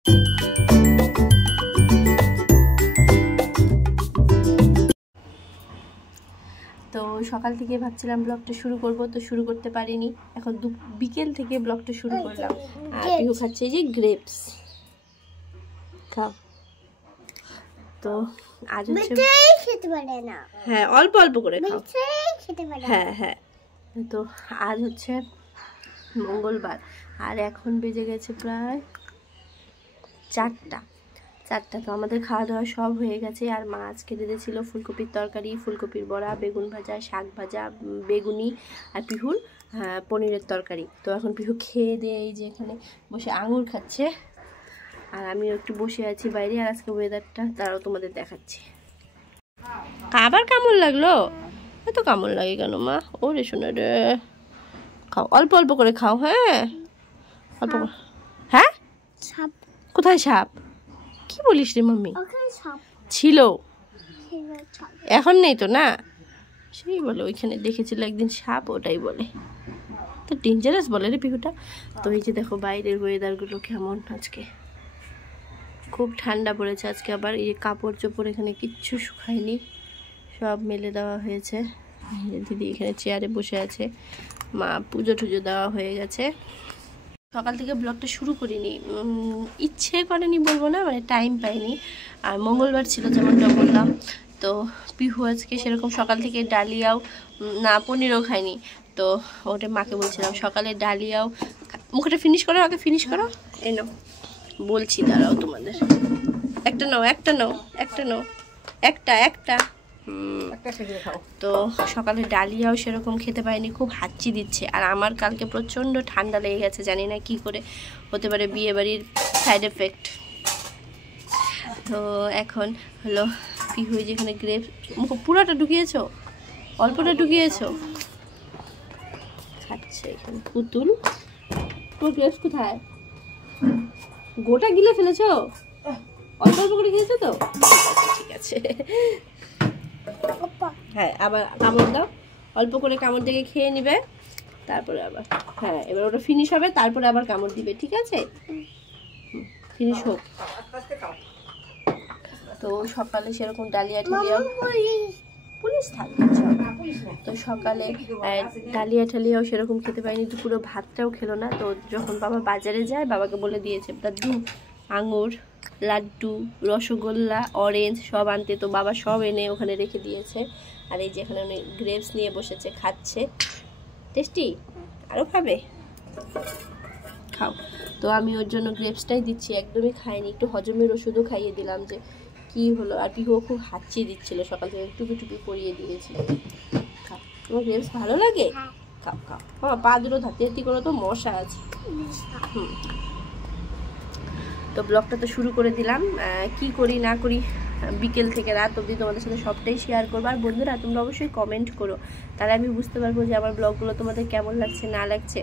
তো সকাল থেকে ভাবছিলাম ব্লগটা শুরু করব, তো শুরু করতে পারিনি। এখন বিকেল থেকে ব্লগটা শুরু করলাম। আর পিহু খাচ্ছে এই যে গ্রেপস। খাও। তো আজ হচ্ছে খেতে পারে না। হ্যাঁ, অল্প অল্প করে খাও। খেতে পারে। হ্যাঁ হ্যাঁ। তো আজ হচ্ছে মঙ্গলবার, আর এখন বেজে গেছে প্রায় 4টা। তো আমাদের খাওয়া দাওয়া সব হয়ে গেছে। আর মাছ কেটে দিয়েছিল, ফুলকপির তরকারি, ফুলকপির বড়া, বেগুন ভাজা, শাক ভাজা, বেগুনি, আর পিহুর পনিরের তরকারি। তো এখন পিহু খেয়ে দিয়ে এই যে এখানে বসে আঙুর খাচ্ছে, আর আমি একটু বসে আছি বাইরে। আর আজকে ওয়েদারটা তারাও তোমাদের দেখাচ্ছি। আবার কামড় লাগলো? এত কামড় লাগে কেন মা? ওরে শোনো রে, খাও অল্প অল্প করে খাও। হ্যাঁ অল্প। হ্যাঁ সাপ? কোথায় সাপ? কি বলিস রে মাম্মি? ছিল, এখন নেই তো না। সেই বলে ওইখানে দেখেছিল একদিন সাপ, ওটাই বলে। তো ডেঞ্জারাস বলে রে পিহুটা। তো এই যে দেখো বাইরের ওয়েদারগুলো কেমন আজকে। খুব ঠান্ডা পড়েছে আজকে। আবার এই যে কাপড় চোপড় এখানে কিচ্ছু শুকায়নি, সব মেলে দেওয়া হয়েছে। দিদি এখানে চেয়ারে বসে আছে, মা পুজো টুজো দেওয়া হয়ে গেছে। সকাল থেকে ব্লগটা শুরু করিনি, ইচ্ছে করেনি বলবো না, মানে টাইম পাইনি। আর মঙ্গলবার ছিল যেমনটা বললাম। তো পিহু আজকে সেরকম সকাল থেকে ডালিয়াও না পনিরও খায়নি। তো ওটা মাকে বলছিলাম সকালে ডালিয়াও। মুখটা ফিনিশ করো, আগে ফিনিশ করো। এই নাও, বলছি দাঁড়াও তোমাদের। একটা নাও, একটা নাও, একটা নাও, একটা। তো সকালে ডালিয়াও সেরকম খেতে পারিনি, খুব হাঁচি দিচ্ছে। আর আমার কালকে প্রচণ্ড ঠান্ডা লেগে গেছে, জানি না কি করে হতে পারে, বিয়ে বাড়ির সাইড এফেক্ট। তো এখন হলো পিহু যেখানে গ্রেপস, পুরোটা ঢুকিয়েছো? অল্পটা ঢুকিয়েছো? খাচ্ছে এখানে পুতুল। তোমার গ্রেপস কোথায়? গোটা গিলে ফেলেছো? অল্প অল্প করে খেয়েছো তো? ঠিক আছে। হ্যাঁ, আবার কামড় দাও, অল্প করে কামড় দিয়ে খেয়ে নিবে, তারপরে আবার হ্যাঁ এবার ওটা ফিনিশ হবে, তারপরে আবার কামড় দিবে, ঠিক আছে? ফিনিশ হোক। তো সকালে সেরকম ডালিয়া ঠালিয়াও, পুলিশ থাকবে। তো সকালে ডালিয়া ঠালিয়াও সেরকম খেতে পারিনি, দুপুরে ভাতটাও খেলো না। তো যখন বাবা বাজারে যায়, বাবাকে বলে দিয়েছে দাদু আঙুর, লাড্ডু, রসগোল্লা, অরেঞ্জ সব আনতে। তো বাবা সব এনে ওখানে রেখে দিয়েছে। আর এই যে এখানে উনি গ্রেপস নিয়ে বসেছে, খাচ্ছে। টেস্টি? আরও খাবে? খাও। তো আমি ওর জন্য গ্রেপসটাই দিচ্ছি, একদমই খাইনি। একটু হজমের ওষুধও খাইয়ে দিলাম, যে কি হলো। আর পিহুও খুব হাঁচিয়ে দিচ্ছিল সকাল থেকে, টুপি পরিয়ে দিয়েছিল। খাও, তোমার গ্রেপস ভালো লাগে? খাও খাও। বাবা পা দুটো ধাতি করো, তো মশা আছে। তো ব্লগটা তো শুরু করে দিলাম। কি করি না করি বিকেল থেকে রাত অবধি তোমাদের সাথে সবটাই শেয়ার করবো। আর বন্ধুরা তোমরা অবশ্যই কমেন্ট করো, তাহলে আমি বুঝতে পারবো যে আমার ব্লগগুলো তোমাদের কেমন লাগছে না লাগছে।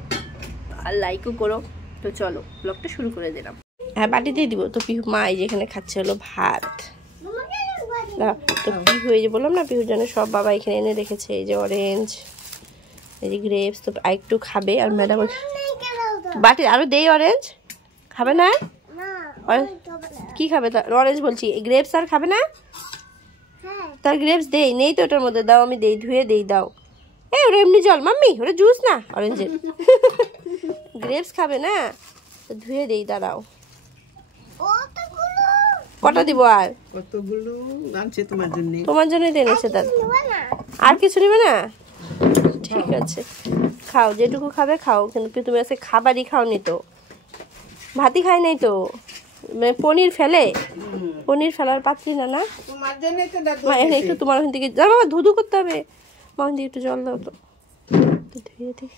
আর লাইকও করো। তো চলো ব্লগটা শুরু করে দিলাম। হ্যাঁ, বাটি দিয়ে দিব। তো পিহু মা এই যেখানে খাচ্ছে হলো ভাত। তো পিহু এই যে বললাম না, পিহুর জন্য সব বাবা এখানে এনে রেখেছে। এই যে অরেঞ্জ, এই যে গ্রেপস। তো একটু খাবে। আর ম্যাডাম বাটি আরো দেই অরেঞ্জ। খাবে না? কি খাবে? অরেঞ্জ বলছি, গ্রেপস আর খাবে না? তার গ্রেপস দেই, নেই তো ওটার মধ্যে। দাও, আমি দেই, ধুয়ে দেই, দাও। এই ওটা এমনি জল মাম্মি, ওটা জুস না অরেঞ্জের। গ্রেপস খাবে না, তো ধুয়ে দেই, দাঁড়াও। কটা দিব? আর কতগুলো আনছে তোমার জন্য? তোমার জন্যই তো এনেছে দাদা। আর কিছু নিবে না? ঠিক আছে, খাও, যেটুকু খাবে খাও। কিন্তু তুমি আজকে খাবারই খাওনি তো, ভাতই খাই নাই তো। মানে পনির ফেলে, পনির ফেলার পাত্রী না। না তোমার জন্যই তো দাদু। একটু তোমার ওখান থেকে যা বাবা, ধুধু করতে হবে। মা ওখান থেকে একটু জল দাও তো, ধুয়ে দিই।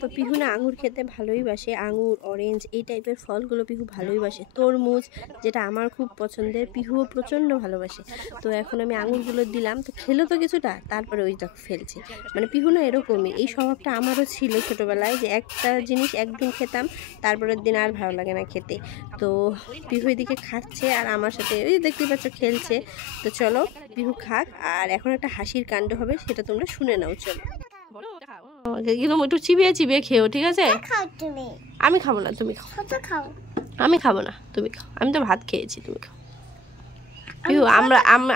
তো পিহু না আঙুর খেতে ভালোই বাসে, আঙুর, অরেঞ্জ এই টাইপের ফলগুলো পিহু ভালোই বাসে। তরমুজ যেটা আমার খুব পছন্দের, পিহুও প্রচণ্ড ভালোবাসে। তো এখন আমি আঙুরগুলো দিলাম, তো খেলো তো কিছুটা, তারপরে ওই দেখো ফেলছে। মানে পিহু না এরকমই, এই স্বভাবটা আমারও ছিল ছোটোবেলায়, যে একটা জিনিস একদিন খেতাম, তারপরের দিন আর ভালো লাগে না খেতে। তো পিহু এদিকে খাচ্ছে আর আমার সাথে ওই দেখতেই পাচ্ছ খেলছে। তো চলো পিহু খাক, আর এখন একটা হাসির কাণ্ড হবে, সেটা তোমরা শুনে নাও। চলো একটু চিবিয়ে চিবিয়ে খেও, ঠিক আছে? আমি খাবো না, তুমি খাও। আমি খাবো না, তুমি খাও। আমি তো ভাত খেয়েছি, তুমি খাও।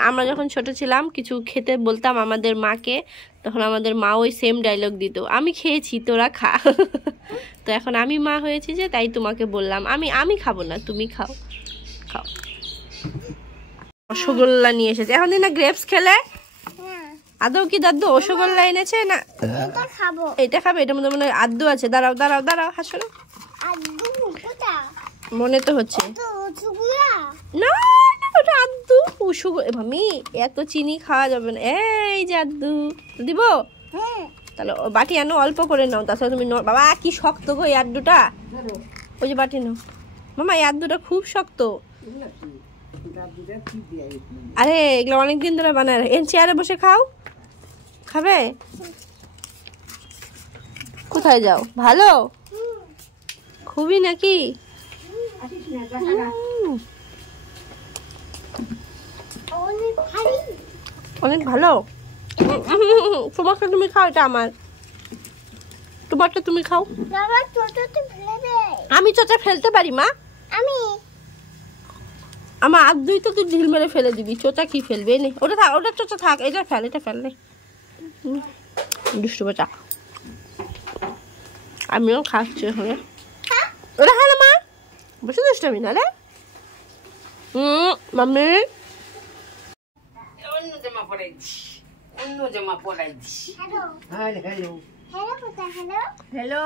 আমরা যখন ছোট ছিলাম কিছু খেতে বলতাম আমাদের মাকে, তখন আমাদের মা ওই সেম ডায়লগ দিত, আমি খেয়েছি তোরা খা। তো এখন আমি মা হয়েছি যে, তাই তোমাকে বললাম আমি খাবো না, তুমি খাও। খাও। রসগোল্লা নিয়ে এসেছে। এখন না গ্রেপস খেলে আদৌ কি দাদু রসগোল্লা এনেছে না? এটা খাবো। এটা খাবে? এটার মধ্যে মনে হয় আদু আছে। দাঁড়াও দাঁড়াও দাঁড়াও, হাসো না। মনে তো হচ্ছে না, ওটা আদু। মামি এত চিনি খাওয়া যাবে না। এই যে আদু দিব, তাহলে বাটি আনো, অল্প করে নাও। তাছাড়া তুমি বাবা কি শক্ত গো এই আদুটা। ওই যে বাটি নাও মামা, এই আদুটা খুব শক্ত। আরে এগুলো অনেকদিন ধরে বানায়। চেয়ারে বসে খাও। খাবে? কোথায় যাও? ভালো খুবই নাকি? অনেক ভালো। তোমাকে তুমি খাও, এটা আমার। তোমারটা তুমি খাও। আমি চোচা ফেলতে পারি মা। আমার আদুই তো তুই ঢিল মেরে ফেলে দিবি, চোচা কি ফেলবে? নে ওটা থাক, ওটা চোচা থাক, এটা ফেল, এটা ফেল। নে দুষ্টু বাচ্চা। আমিও খাচ্ছি এখানে। ওটা খাই না মা, বসে দুষ্টামি না রে। মাম্মি অন্য জামা পরাইছি, অন্য জামা পরাইছি। হ্যালো হ্যালো,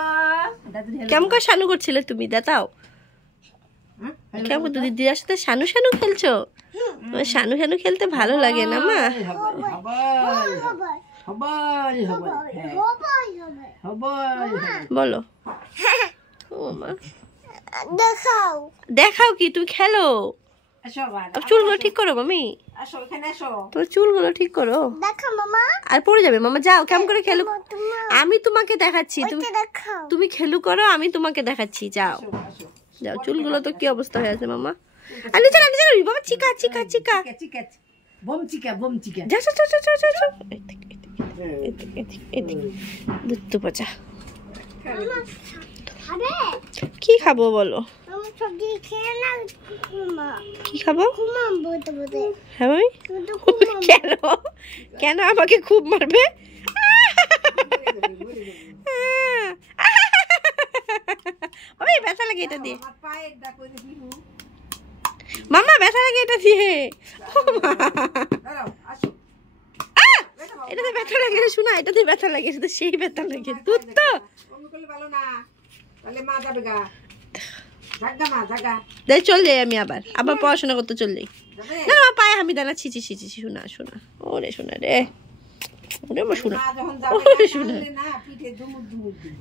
কেমন করে শানু করছিলে তুমি? দেখাও কেমন দিদির সাথে শানু শানু খেলছো? শানু শানু খেলতে ভালো লাগে না মা? বলো দেখাও কি তুমি খেলো? চুলগুলো ঠিক করো মামি, তোমার চুলগুলো ঠিক করো। আর পড়ে যাবে মামা, যাও কেমন করে খেলো। আমি তোমাকে দেখাচ্ছি, তুমি খেলু করো, আমি তোমাকে দেখাচ্ছি। যাও যাও, চুলগুলো তো কি অবস্থা হয়ে আছে মামা। আর নিচে না, নিচে বাবা, চিকা চিকা চিকা বম চিকা, বম চিকা। যা যা যা যা যা যা। দুধ বাচ্চা কি খাবো বলো? কি খাবো? হ্যাঁ ভাই, কেন কেন আমাকে খুব মারবে? ওই ব্যথা লাগে এটা দিয়ে মামা, ব্যথা লাগে এটা দিয়ে। এটাতে ব্যথা লাগে শোনা, এটাতে ব্যথা লাগে, এটাতে সেই ব্যথা লাগে। দুধ তো চল যাই আমি, আবার আবার পড়াশোনা করতে চল যাই। না পায়ে আমি দানা ছিচি ছিচি। শোনা শোনা, ওরে শোনা রে, ওরে মা শোনা, ওরে শোনা।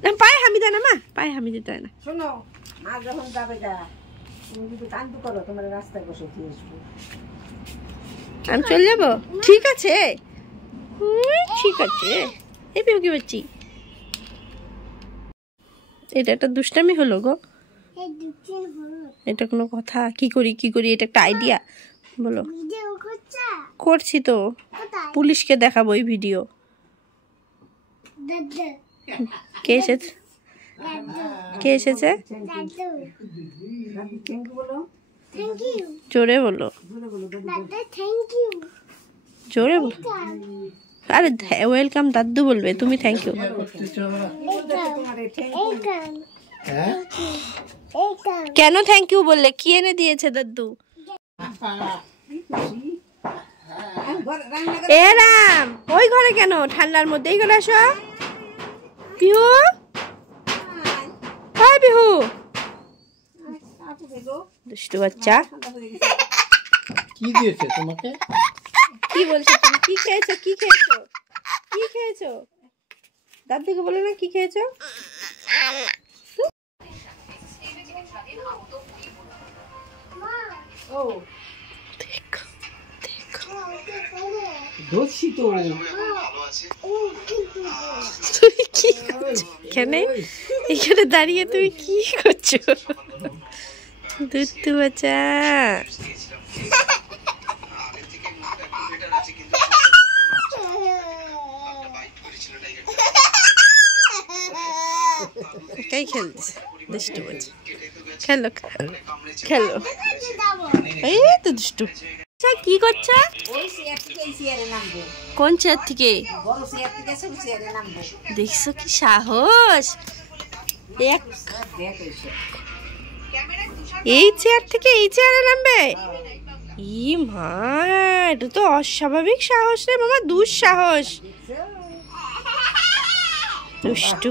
না পায়ে হামি দেয় না মা, পায়ে হামি দিতে হয় না। শোনো, মা যখন যাবে গা, তুমি যদি কান্দু করো, তোমার রাস্তায় বসে দিয়ে আসবো। আমি চলে যাবো? ঠিক আছে ঠিক আছে। এই পেও কি বলছি, এটা একটা দুষ্টামি হলো গো। এটা কোনো কথা? কি করি কি করি, এটা একটা আইডিয়া বলো। করছি তো, পুলিশকে দেখাবো এই ভিডিও। কে এসেছে? কে এসেছে? জোরে বলো, জোরে বলো। আরে ওয়েলকাম দাদু বলবে, তুমি থ্যাংক ইউ। কেন থ্যাংক ইউ বললে? কি এনে দিয়েছে দাদু? এ রাম, ওই ঘরে কেন? ঠান্ডার মধ্যে এই ঘরে আসো। পিহু, হাই পিহু, দুষ্টু বাচ্চা। কি দিয়েছে তোমাকে? কি বলছো তুমি? কি খেয়েছো? কি খেয়েছো? কি খেয়েছো? দাদুকে বলো না কি খেয়েছো। দেখো দেখো, ধরছি তো। তুমি কি করছো এখানে? এখানে দাঁড়িয়ে তুমি কি করছো? দুধ বাচ্চা, একাই খেলছে দুষ্টু বাচ্চা। খেলো খেলো। এই তো দুষ্টু। কি করছো? কোন চেয়ার থেকে? দেখছো কি সাহস! এই চেয়ার থেকে এই চেয়ারে নামবে? ই মা, এটা তো অস্বাভাবিক সাহস রে মামা, দুঃসাহস। দুষ্টু।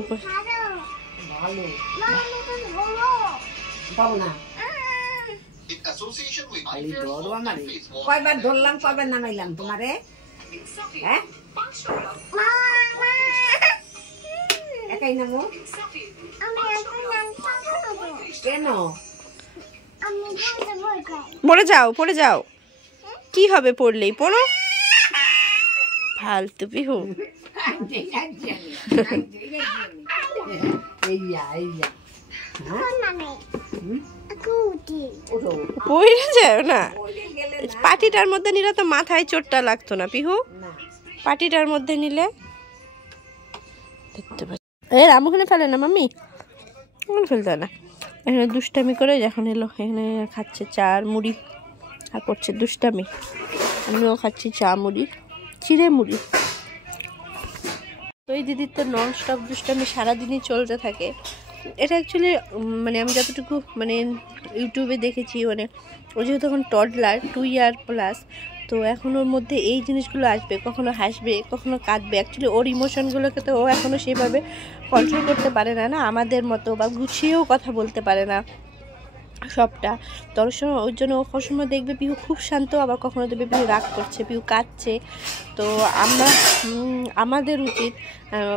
কয়বার ধরলাম, কয়বার নামাইলাম তোমারে? হ্যাঁ, একাই নামো কেন? পড়ে যাও, পড়ে যাও। কি হবে পড়লেই? পড়ো। ফালতু পিহু। পড়ে যাও না। পাটিটার মধ্যে নিলে তো মাথায় চোটটা লাগতো না পিহু। পাটিটার মধ্যে নিলে দেখতে পাচ্ছি। এই রামুখানে ফেলে না মাম্মি, ওখানে ফেলতে হয় না। এখানে দুষ্টামি করে যখন এলো, এখানে খাচ্ছে চা আর মুড়ি আর করছে দুষ্টামি। আমিও খাচ্ছি চা মুড়ি, চিড়ে মুড়ি। তো এই দিদির তো নন স্টপ দুষ্টামি সারাদিনই চলতে থাকে। এটা অ্যাকচুয়ালি মানে আমি যতটুকু মানে ইউটিউবে দেখেছি, মানে ও যেহেতু এখন টডলার 2 ইয়ার প্লাস, তো এখন ওর মধ্যে এই জিনিসগুলো আসবে, কখনো হাসবে কখনো কাঁদবে। অ্যাকচুয়ালি ওর ইমোশনগুলোকে তো ও এখনও সেভাবে কন্ট্রোল করতে পারে না, না আমাদের মতো, বা গুছিয়েও কথা বলতে পারে না সবটা। তোর সময় ওর জন্য ও সময় দেখবে পিহু খুব শান্ত, আবার কখনো দেখবে পিহু রাগ করছে, পিহু কাঁদছে। তো আমাদের উচিত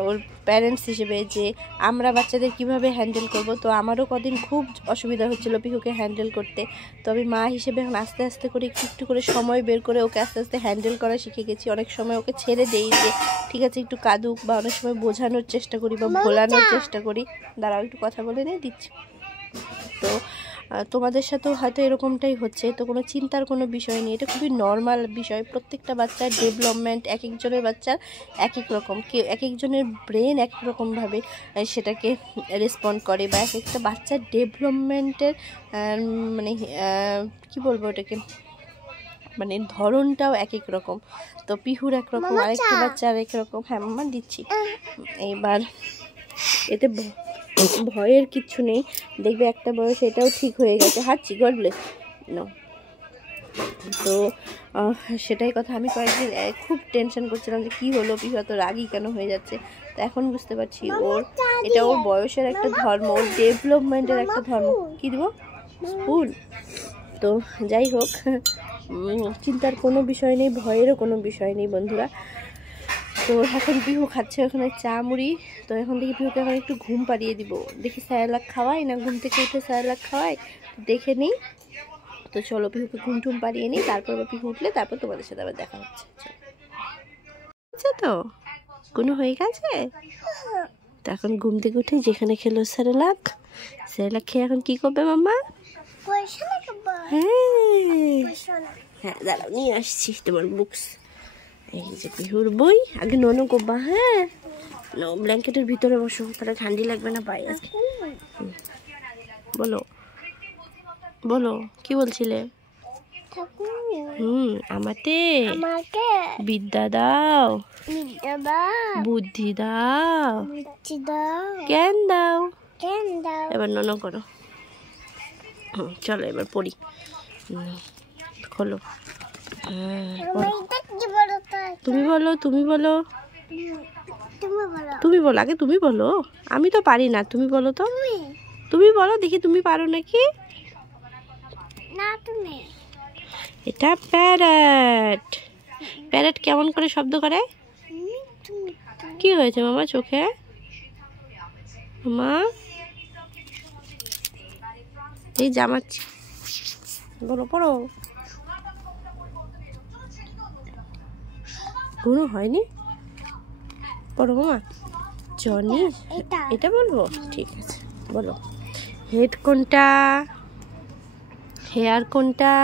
ওর প্যারেন্টস হিসেবে যে আমরা বাচ্চাদের কিভাবে হ্যান্ডেল করব। তো আমারও কদিন খুব অসুবিধা হচ্ছিলো পিহুকে হ্যান্ডেল করতে। তো আমি মা হিসেবে এখন আস্তে আস্তে করে একটু করে সময় বের করে ওকে আস্তে আস্তে হ্যান্ডেল করা শিখে গেছি। অনেক সময় ওকে ছেড়ে দেই যে ঠিক আছে একটু কাঁদুক, বা অনেক সময় বোঝানোর চেষ্টা করি বা ভোলানোর চেষ্টা করি। দাঁড়াও একটু কথা বলে নিয়ে দিচ্ছি। তো তোমাদের সাথেও হয়তো এরকমটাই হচ্ছে, তো কোনো চিন্তার কোনো বিষয় নেই, এটা খুবই নর্মাল বিষয়। প্রত্যেকটা বাচ্চার ডেভেলপমেন্ট এক একজনের বাচ্চার এক এক রকম, কেউ এক একজনের ব্রেন এক রকমভাবে সেটাকে রেসপন্ড করে, বা এক একটা বাচ্চার ডেভেলপমেন্টের মানে কি বলবো ওটাকে, মানে ধরনটাও এক এক রকম। তো পিহুর একরকম, আরেকটা বাচ্চা আরেক রকম। হ্যাঁ মামা দিচ্ছি। এইবার এতে ভয়ের কিচ্ছু নেই, দেখবে একটা বয়স এটাও ঠিক হয়ে গেছে। হাঁটছি, গড ব্লেস নো। তো সেটাই কথা। আমি কয়েকদিন খুব টেনশন করছিলাম যে কী হলো, পিহু এত রাগি কেন হয়ে যাচ্ছে। তো এখন বুঝতে পারছি এটা ওর বয়সের একটা ধর্ম, ওর ডেভেলপমেন্টের একটা ধর্ম। কী দিব? স্কুল। তো যাই হোক, চিন্তার কোনো বিষয় নেই, ভয়েরও কোনো বিষয় নেই বন্ধুরা। তো এখন পিহু খাচ্ছে ওখানে চা মুড়ি। তো এখন দেখি পিহুকে এখন একটু ঘুম পাড়িয়ে দিব, দেখি স্যারেলাক খাওয়াই না ঘুম থেকে উঠে স্যারেলাক খাওয়াই, দেখে নিই। তো চলো পিহুকে ঘুম টুম পাড়িয়ে নিই, তারপর পিহু উঠলে তারপর তোমাদের সাথে আবার দেখা হচ্ছে। তো কোনো হয়ে গেছে। তো এখন ঘুম থেকে উঠে যেখানে খেলো স্যারেলাক খেয়ে এখন কি করবে মাম্মা? হ্যাঁ দাঁড়াও নিয়ে আসছি তোমার বুকস। এই যে পিহুর বই, আগে ননো কোব্বা। হ্যাঁ নো, ব্ল্যাঙ্কেটের ভিতরে বসো, তাহলে ঠান্ডি লাগবে না পায়ে। বলো বলো কি বলছিলে? আমাকে বিদ্যা দাও, বুদ্ধি দাও, জ্ঞান দাও। এবার ননো করো। চলো এবার পড়ি। খোলো। তুমি বলো, তুমি বলো, তুমি বলো আগে, তুমি বলো। আমি তো পারি না, তুমি বলো তো। তুমি বলো দেখি, তুমি পারো নাকি? এটা প্যারট। প্যারট কেমন করে শব্দ করে? কি হয়েছে মামা চোখে? মামা এই জামাচ্ছি, বলো পড়ো। কোনো হয়নি, পড়ো মামা। জনি এটা বলবো, ঠিক আছে বলো। হেড কোনটা, হেয়ার কোনটা,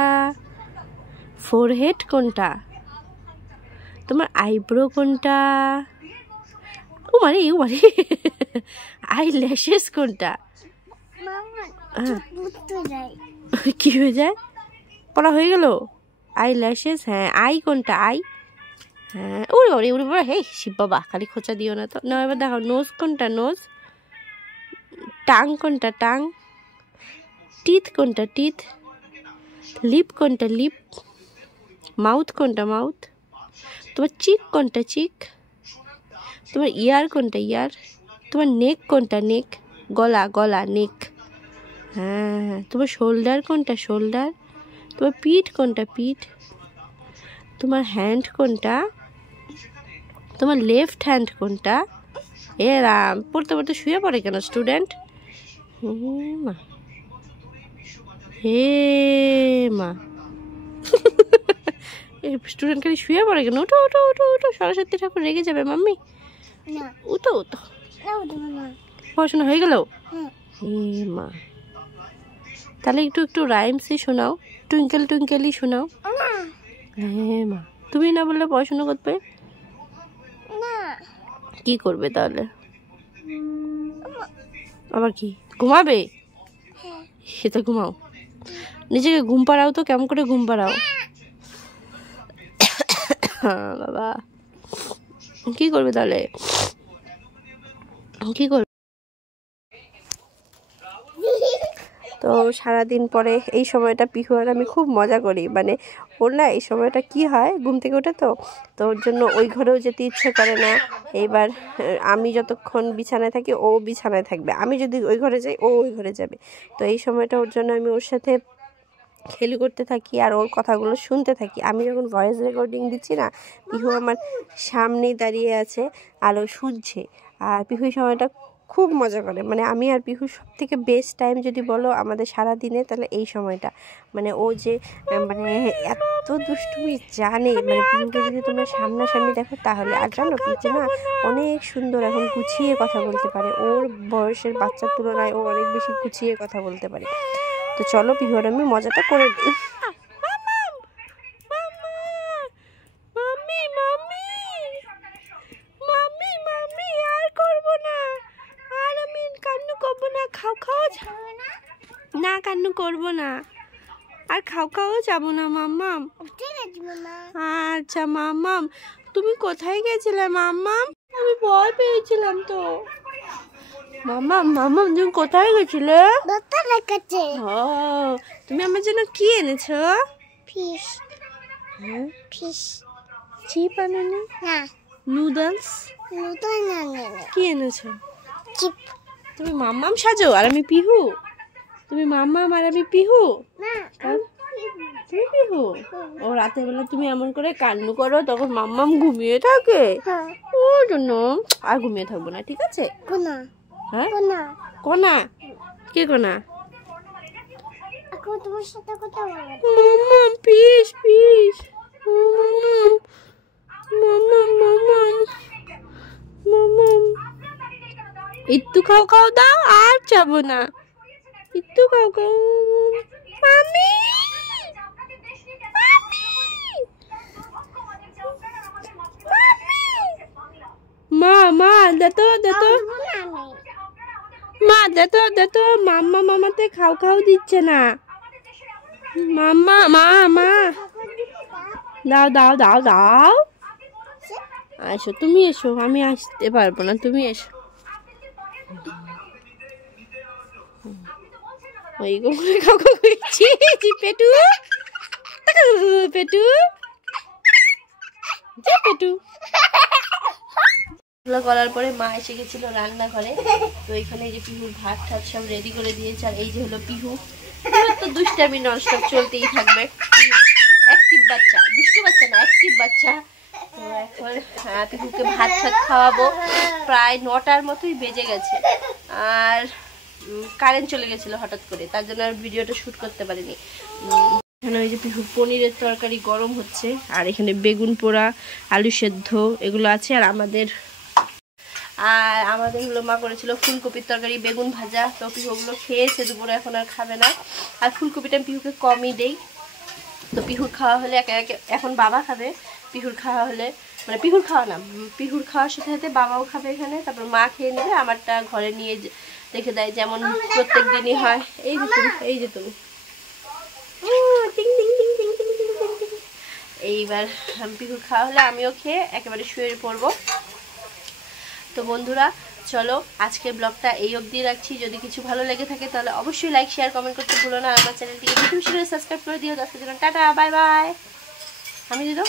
ফোরহেড কোনটা, তোমার আইব্রো কোনটা, ও মানে আই ল্যাশেস কোনটা? হ্যাঁ বুঝতে যাই কি হয়ে যায়? পড়া হয়ে গেল? আই ল্যাশেস, হ্যাঁ আই কোনটা আই? হ্যাঁ উড়ে উড়ে উড়ে উড়ে, হে শিব বাবা খালি খোঁচা দিও না তো। না এবার দেখো নোজ কোনটা নোজ? টাং কোনটা টাং? টিথ কোনটা টিথ? লিপ কোনটা লিপ? মাউথ কোনটা মাউথ? তোমার চিক কোনটা চিক? তোমার ইয়ার কোনটা ইয়ার? তোমার নেক কোনটা নেক? গলা গলা নেক। হ্যাঁ তোমার শোল্ডার কোনটা শোল্ডার? তোমার পিঠ কোনটা পিঠ? তোমার হ্যান্ড কোনটা? তোমার লেফট হ্যান্ড কোনটা? এ রাম, পড়তে পড়তে শুয়ে পড়ে কেন স্টুডেন্ট? মা হে মা স্টুডেন্ট খালি শুয়ে পড়ে কেন? উঠো উঠো উঠো উঠো, সরস্বতী ঠাকুর রেগে যাবে মাম্মি। না উঠো উঠো, না উঠবো না। পড়াশোনা হয়ে গেল? হ্যাঁ এ মা, তাহলে একটু একটু রাইমসই শোনাও, টুইঙ্কেল টুইঙ্কেলই শোনাও। না হ্যাঁ মা, তুমি না বললে পড়াশোনা করবে? না কি করবে তাহলে? আবার কি ঘুমাবে? সেটা ঘুমাও, নিজেকে ঘুম পাড়াও তো, কেমন করে ঘুম পাড়াও? বাবা কি করবে তাহলে? কি করবে? তো সারাদিন পরে এই সময়টা পিহু আর আমি খুব মজা করি। মানে ওর না এই সময়টা কি হয়, ঘুম থেকে ওঠে তো ওর জন্য ওই ঘরেও যেতে ইচ্ছে করে না। এইবার আমি যতক্ষণ বিছানায় থাকি ও বিছানায় থাকবে, আমি যদি ওই ঘরে যাই ও ওই ঘরে যাবে। তো এই সময়টা ওর জন্য আমি ওর সাথে খেলি করতে থাকি আর ওর কথাগুলো শুনতে থাকি। আমি যখন ভয়েস রেকর্ডিং দিচ্ছি না, পিহু আমার সামনেই দাঁড়িয়ে আছে আর ও শুনছে। আর পিহু এই সময়টা খুব মজা করে। মানে আমি আর পিহু সব থেকে বেস্ট টাইম যদি বলো আমাদের সারা দিনে, তাহলে এই সময়টা। মানে ও যে মানে এত দুষ্টুমি জানে, মানে পিহুকে যদি তোমরা সামনাসামনি দেখো তাহলে। আর জানো পিহু না অনেক সুন্দর এখন গুছিয়ে কথা বলতে পারে, ওর বয়সের বাচ্চার তুলনায় ও অনেক বেশি গুছিয়ে কথা বলতে পারে। তো চলো পিহু আর আমি মজাটা করে দিই। না কান্নু করবো না, আর খাও খাও যাবো না মাম্মাম। আচ্ছা মাম্মাম, তুমি কোথায় গেছিলে মাম্মাম? আমি ভয় পেয়েছিলাম তো। মাম্মাম মাম্মাম তুমি কোথায় গেছিলে? দোতলার কাছে। ও তুমি আমার জন্য কি এনেছো? ফিশ হ্যাঁ ফিশ চিপ আনোনি? না নুডলস? নতুন না কি এনেছো? চিপ তুমি মাম্মাম সাজো আর আমি পিহু? তুমি মাম্মাম আর আমি পিহু? না তুমি পিহু? ও রাতের বেলা তুমি এমন করে কান্নু করো তখন মাম্মাম ঘুমিয়ে থাকে, হ্যাঁ ওর জন্য আর ঘুমিয়ে থাকবো না, ঠিক আছে? কোনা হ্যাঁ কোনা কোনা? কে কোনা? এখন তোমার সাথে কথা বলবো। মাম্মাম পিস পিস, মাম্মাম মাম্মাম মাম্মাম একটু খাও খাও দাও, আর যাবো না, একটু খাও খাও। মাম্মি মা মা দেতো দেতো, মা দেতো দেতো, মাম্মা মামাতে খাও খাও দিচ্ছে না। মাম্মা মা মা দাও দাও দাও দাও। আসো তুমি এসো, আমি আসতে পারবো না, তুমি এসো। ওই করে খাও খাও করছি পেটু, পেটু পেটু। এগুলো করার পরে মা এসে গেছিল রান্নাঘরে। তো এখানে যে পিহুর ভাত ঠাত সব রেডি করে দিয়েছে। আর এই যে হলো পিহু, তো দুষ্টামি ননস্টপ চলতেই থাকবে। অ্যাক্টিভ বাচ্চা, দুষ্টু বাচ্চা না, অ্যাক্টিভ বাচ্চা। তো এখন পিহুকে ভাত ঠাত খাওয়াবো। প্রায় 9টার মতোই বেজে গেছে। আর কারেন্ট চলে গেছিলো হঠাৎ করে, তার জন্য আর ভিডিওটা শ্যুট করতে পারিনি। এখানে ওই যে পিহু পনিরের তরকারি গরম হচ্ছে, আর এখানে বেগুন পোড়া, আলু সেদ্ধ এগুলো আছে। আর আমাদের হলো মা করেছিল ফুলকপির তরকারি, বেগুন ভাজা। তো পিহু ওগুলো খেয়েছে দুপুরে, এখন আর খাবে না। আর ফুলকপিটা আমি পিহুকে কমই দেই। তো পিহুর খাওয়া হলে একে একে এখন বাবা খাবে, পিহুর খাওয়া হলে মানে পিহুর খাওয়া না, পিহুর খাওয়ার সাথে সাথে বাবাও খাবে এখানে, তারপর মা খেয়ে নেবে, আমারটা ঘরে নিয়ে রেখে দেয়, যেমন প্রত্যেক দিনই হয়। এই যে তুমি, এই যে তুমি, টিং টিং টিং টিং টিং টিং টিং টিং। এইবার পিকু খাওয়া হলে আমিও খেয়ে একেবারে শুয়ে পড়বো। তো বন্ধুরা চলো আজকের ব্লগটা এই অবধি রাখছি। যদি কিছু ভালো লেগে থাকে তাহলে অবশ্যই লাইক শেয়ার কমেন্ট করতে ভুলো না। আমার চ্যানেলটিকে বেশি বেশি করে সাবস্ক্রাইব করে দিও। আজকের জন্য টাটা, বাই বাই। আমি দিদি।